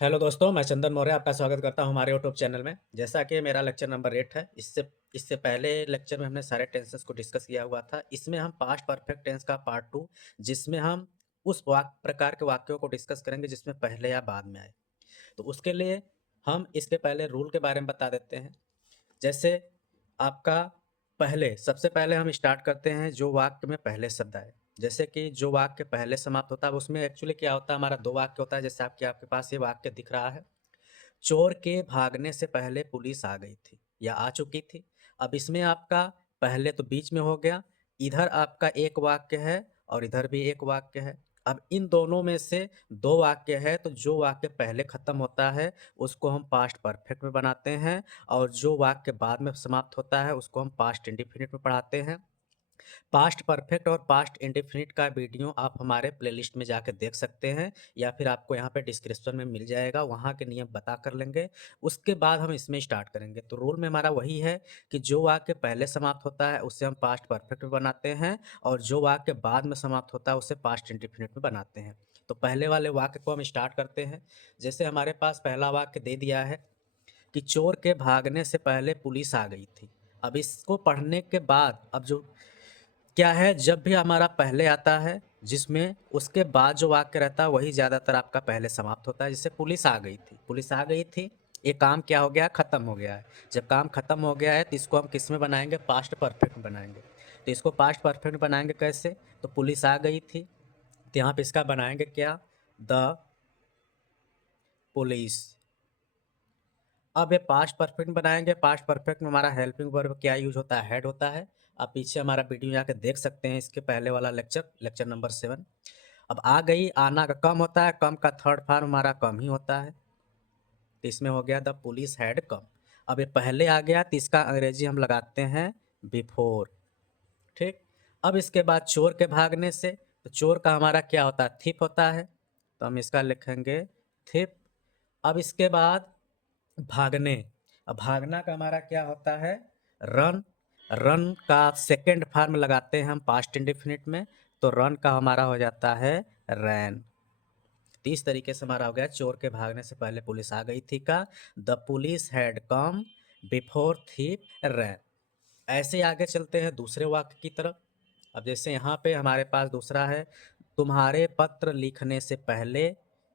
Hello दोस्तों, मैं चंदन मौर्य आपका स्वागत करता हूं हमारे यूट्यूब चैनल में। जैसा कि मेरा लेक्चर नंबर 8 है। इससे पहले लेक्चर में हमने सारे टेंसेस को डिस्कस किया हुआ था। इसमें हम पास्ट परफेक्ट टेंस का पार्ट 2, जिसमें हम उस प्रकार के वाक्यों को डिस्कस करेंगे जिसमें पहले या बाद में आए। तो उसके लिए हम इसके पहले रूल के बारे में बता देते हैं। जैसे आपका सबसे पहले हम स्टार्ट करते हैं जो वाक्य में पहले शब्द आए। जैसे कि जो वाक्य पहले समाप्त होता है उसमें एक्चुअली क्या होता है, हमारा दो वाक्य होता है। जैसे आपके पास ये वाक्य दिख रहा है, चोर के भागने से पहले पुलिस आ गई थी या आ चुकी थी। अब इसमें आपका पहले तो बीच में हो गया, इधर आपका एक वाक्य है और इधर भी एक वाक्य है। अब इन दोनों में से दो वाक्य है, तो जो वाक्य पहले खत्म होता है उसको हम पास्ट परफेक्ट में बनाते हैं, और जो वाक्य बाद में समाप्त होता है उसको हम पास्ट इंडिफिनिट में पढ़ाते हैं। पास्ट परफेक्ट और पास्ट इंडेफिनिट का वीडियो आप हमारे प्लेलिस्ट में जाकर देख सकते हैं, या फिर आपको यहाँ पे डिस्क्रिप्शन में मिल जाएगा, वहाँ के नियम बता कर लेंगे। उसके बाद हम इसमें स्टार्ट करेंगे। तो रूल में हमारा वही है कि जो वाक्य पहले समाप्त होता है उससे हम पास्ट परफेक्ट में बनाते हैं, और जो वाक्य बाद में समाप्त होता है उससे पास्ट इंडेफिनिट में बनाते हैं। तो पहले वाले वाक्य को हम स्टार्ट करते हैं। जैसे हमारे पास पहला वाक्य दे दिया है कि चोर के भागने से पहले पुलिस आ गई थी। अब इसको पढ़ने के बाद अब जो क्या है, जब भी हमारा पहले आता है जिसमें उसके बाद जो वाक्य रहता है वही ज़्यादातर आपका पहले समाप्त होता है। जैसे पुलिस आ गई थी, पुलिस आ गई थी, ये काम क्या हो गया, ख़त्म हो गया है। जब काम ख़त्म हो गया है तो इसको हम किस में बनाएंगे, पास्ट परफेक्ट बनाएंगे। तो इसको पास्ट परफेक्ट बनाएंगे कैसे, तो पुलिस आ गई थी, तो यहाँ पे इसका बनाएंगे क्या, द पुलिस। अब ये पास्ट परफेक्ट बनाएंगे। पास्ट परफेक्ट में हमारा हेल्पिंग वर्ब क्या यूज होता है, हैड होता है। आप पीछे हमारा वीडियो जाके देख सकते हैं, इसके पहले वाला लेक्चर नंबर 7। अब आ गई, आना का कम होता है, कम का थर्ड फॉर्म हमारा कम ही होता है, तो इसमें हो गया द पुलिस हैड कम। अब ये पहले आ गया तो इसका अंग्रेजी हम लगाते हैं बिफोर। ठीक। अब इसके बाद चोर के भागने से, तो चोर का हमारा क्या होता है, थिप होता है, तो हम इसका लिखेंगे थिप। अब इसके बाद भागने, अब भागना का हमारा क्या होता है, रन। रन का सेकंड फॉर्म लगाते हैं हम पास्ट इंडेफिनिट में, तो रन का हमारा हो जाता है रैन। तो इस तरीके से हमारा हो गया चोर के भागने से पहले पुलिस आ गई थी का the police had come before thief ran. ऐसे ही आगे चलते हैं दूसरे वाक्य की तरफ। अब जैसे यहाँ पे हमारे पास दूसरा है, तुम्हारे पत्र लिखने से पहले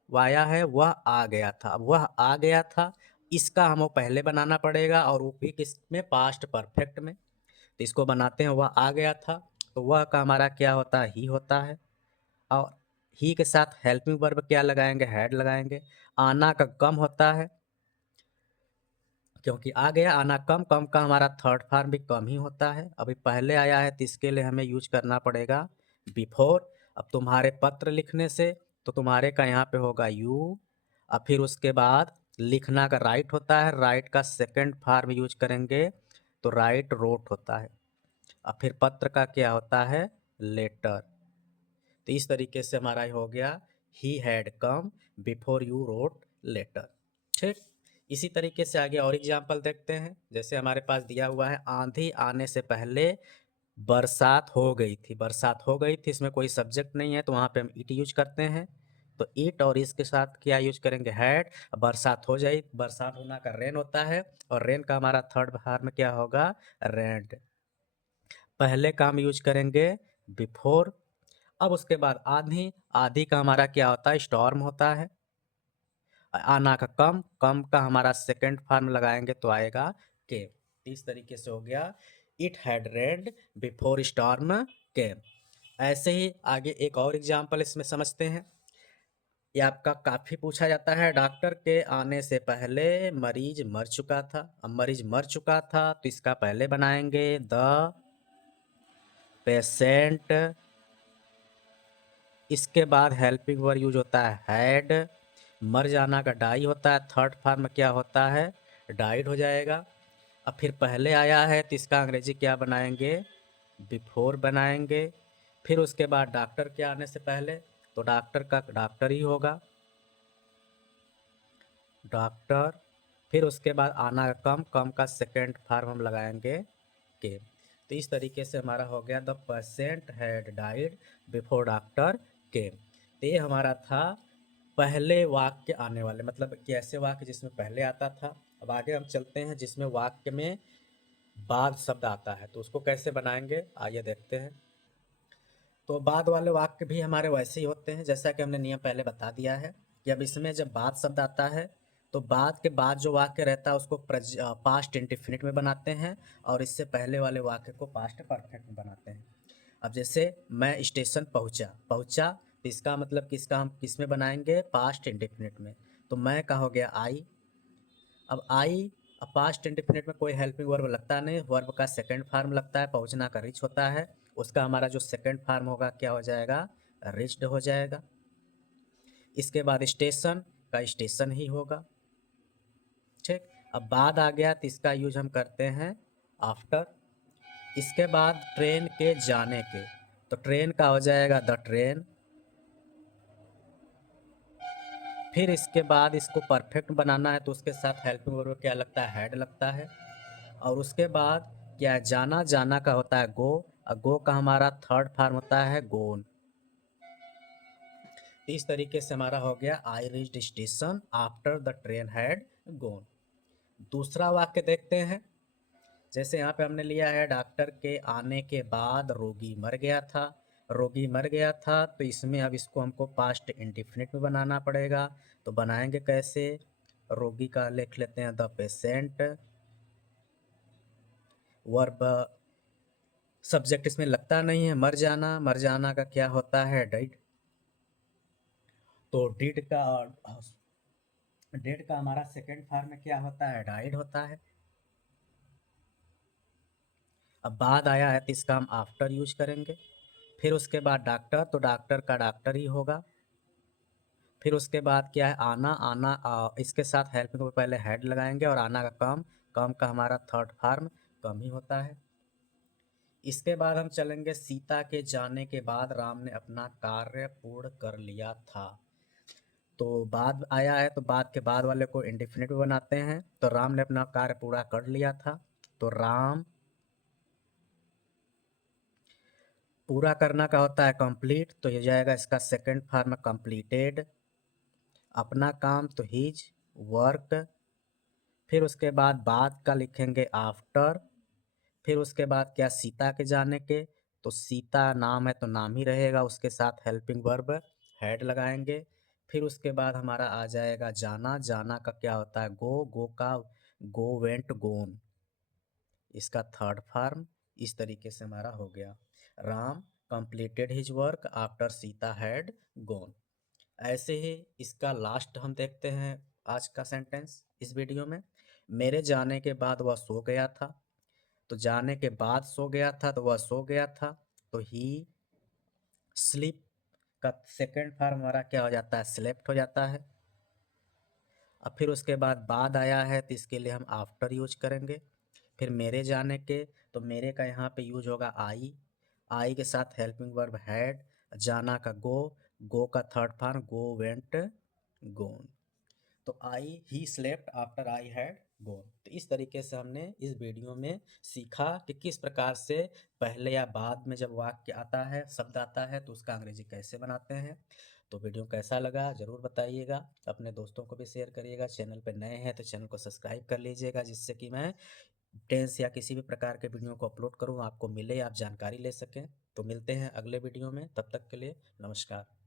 वाया है वह आ गया था। अब वह आ गया था, इसका हमें पहले बनाना पड़ेगा, और वो भी किस में, पास्ट परफेक्ट में। तो इसको बनाते हैं, वह आ गया था, तो वह का हमारा क्या होता है, ही होता है। और ही के साथ हेल्पिंग वर्ब क्या लगाएंगे, हैड लगाएंगे। आना का कम होता है, क्योंकि आ गया, आना कम, कम का हमारा थर्ड फॉर्म भी कम ही होता है। अभी पहले आया है तो इसके लिए हमें यूज करना पड़ेगा बिफोर। अब तुम्हारे पत्र लिखने से, तो तुम्हारे का यहाँ पे होगा यू। अब फिर उसके बाद लिखना का राइट होता है, राइट का सेकंड फॉर्म यूज करेंगे, तो राइट रोट होता है। अब फिर पत्र का क्या होता है, लेटर। तो इस तरीके से हमारा हो गया he had come before you wrote letter. ठीक। इसी तरीके से आगे और एग्जाम्पल देखते हैं। जैसे हमारे पास दिया हुआ है, आंधी आने से पहले बरसात हो गई थी। बरसात हो गई थी, इसमें कोई सब्जेक्ट नहीं है, तो वहाँ पे हम इट यूज करते हैं। तो इट और इसके साथ क्या यूज करेंगे, हैड। बरसात हो जाए, बरसात होना का रेन होता है, और रेन का हमारा थर्ड फॉर्म में क्या होगा, रेंड। पहले का हम यूज करेंगे बिफोर। अब उसके बाद आंधी, आंधी का हमारा क्या होता है, स्टॉर्म होता है। आना का कम, कम का हमारा सेकंड फॉर्म लगाएंगे तो आएगा के। इस तरीके से हो गया it had rained before storm came. ऐसे ही आगे एक और एग्जांपल इसमें समझते हैं। ये आपका काफ़ी पूछा जाता है, डॉक्टर के आने से पहले मरीज मर चुका था। अब मरीज मर चुका था तो इसका पहले बनाएंगे द पेशेंट। इसके बाद हेल्पिंग वर्ब यूज होता है हैड। मर जाना का डाई होता है, थर्ड फॉर्म क्या होता है, डाइड हो जाएगा। अब फिर पहले आया है तो इसका अंग्रेजी क्या बनाएंगे, बिफोर बनाएंगे। फिर उसके बाद डॉक्टर के आने से पहले, तो डॉक्टर का डॉक्टर ही होगा, डॉक्टर। फिर उसके बाद आना का कम, कम का सेकेंड फॉर्म हम लगाएंगे के। तो इस तरीके से हमारा हो गया the patient had died before doctor केम। तो ये हमारा था पहले वाक्य आने वाले, मतलब कि ऐसे वाक्य जिसमें पहले आता था। अब आगे हम चलते हैं जिसमें वाक्य में बाद शब्द आता है, तो उसको कैसे बनाएंगे आइए देखते हैं। तो बाद वाले वाक्य भी हमारे वैसे ही होते हैं, जैसा कि हमने नियम पहले बता दिया है कि अब इसमें जब बाद शब्द आता है तो बाद के बाद जो वाक्य रहता है उसको पास्ट इंडिफिनिट में बनाते हैं, और इससे पहले वाले वाक्य को पास्ट परफेक्ट में बनाते हैं। अब जैसे मैं स्टेशन पहुंचा, पहुंचा तो इसका मतलब किसका हम किस में बनाएंगे, पास्ट इंडिफिनिट में। तो मैं का हो गया आई। अब आई, अब पास्ट इंडिफिनिट में कोई हेल्पिंग वर्ब लगता नहीं, वर्ब का सेकंड फॉर्म लगता है, पहुंचना का रिच होता है। उसका हमारा जो सेकंड फॉर्म होगा क्या हो जाएगा, रिच्ड हो जाएगा। इसके बाद स्टेशन का स्टेशन ही होगा। ठीक, अब बाद आ गया तो इसका यूज हम करते हैं आफ्टर। इसके बाद ट्रेन के जाने के, तो ट्रेन का हो जाएगा द ट्रेन। फिर इसके बाद इसको परफेक्ट बनाना है तो उसके साथ हेल्पिंग वर्ब क्या लगता है, हैड लगता है। और उसके बाद क्या है, जाना, जाना का होता है गो, और गो का हमारा थर्ड फॉर्म होता है गोन। इस तरीके से हमारा हो गया I reached station after the train had gone. दूसरा वाक्य देखते हैं। जैसे यहाँ पे हमने लिया है डॉक्टर के आने के बाद रोगी मर गया था। रोगी मर गया था तो इसमें अब इसको हमको पास्ट इंडिफिनिट में बनाना पड़ेगा। तो बनाएंगे कैसे, रोगी का लिख लेते हैं द पेशेंट। वर्ब सब्जेक्ट इसमें लगता नहीं है, मर जाना, मर जाना का क्या होता है, डिड। तो डिड का हमारा सेकंड फॉर्म में क्या होता है, डाइड होता है। अब बाद आया है तो इसका हम आफ्टर यूज करेंगे। फिर उसके बाद डॉक्टर, तो डॉक्टर का डॉक्टर ही होगा। फिर उसके बाद क्या है, आना, आना इसके साथ हेल्पिंग को पहले हेड लगाएंगे, और आना का कम, कम का हमारा थर्ड फॉर्म कम ही होता है। इसके बाद हम चलेंगे सीता के जाने के बाद राम ने अपना कार्य पूर्ण कर लिया था। तो बाद आया है तो बाद के बाद वाले को इंडेफिनिट बनाते हैं। तो राम ने अपना कार्य पूरा कर लिया था, तो राम, पूरा करना का होता है कंप्लीट, तो ये जाएगा इसका सेकंड फॉर्म कंप्लीटेड। अपना काम तो हीज वर्क। फिर उसके बाद का लिखेंगे आफ्टर। फिर उसके बाद क्या, सीता के जाने के, तो सीता नाम है तो नाम ही रहेगा, उसके साथ हेल्पिंग वर्ब हेड लगाएंगे। फिर उसके बाद हमारा आ जाएगा जाना, जाना का क्या होता है गो, गो का गो वेंट गोन, इसका थर्ड फॉर्म। इस तरीके से हमारा हो गया, Ram completed his work after Sita had gone. ऐसे ही इसका लास्ट हम देखते हैं आज का सेंटेंस इस वीडियो में। मेरे जाने के बाद वह सो गया था, तो जाने के बाद सो गया था तो वह सो गया था, तो ही स्लीप का सेकंड फॉर्म हमारा क्या हो जाता है, स्लेप्ट हो जाता है। अब फिर उसके बाद आया है तो इसके लिए हम आफ्टर यूज करेंगे। फिर मेरे जाने के, तो मेरे का यहाँ पे यूज होगा आई। आई के साथ हेल्पिंग वर्ब हैड, जाना का गो, गो का third form go went gone. तो I he slept after I had gone. तो इस तरीके से हमने इस वीडियो में सीखा कि किस प्रकार से पहले या बाद में जब वाक्य आता है, शब्द आता है, तो उसका अंग्रेजी कैसे बनाते हैं। तो वीडियो कैसा लगा ज़रूर बताइएगा, अपने दोस्तों को भी शेयर करिएगा। चैनल पर नए हैं तो चैनल को सब्सक्राइब कर लीजिएगा, जिससे कि मैं टेंस या किसी भी प्रकार के वीडियो को अपलोड करूँ आपको मिले, आप जानकारी ले सकें। तो मिलते हैं अगले वीडियो में, तब तक के लिए नमस्कार।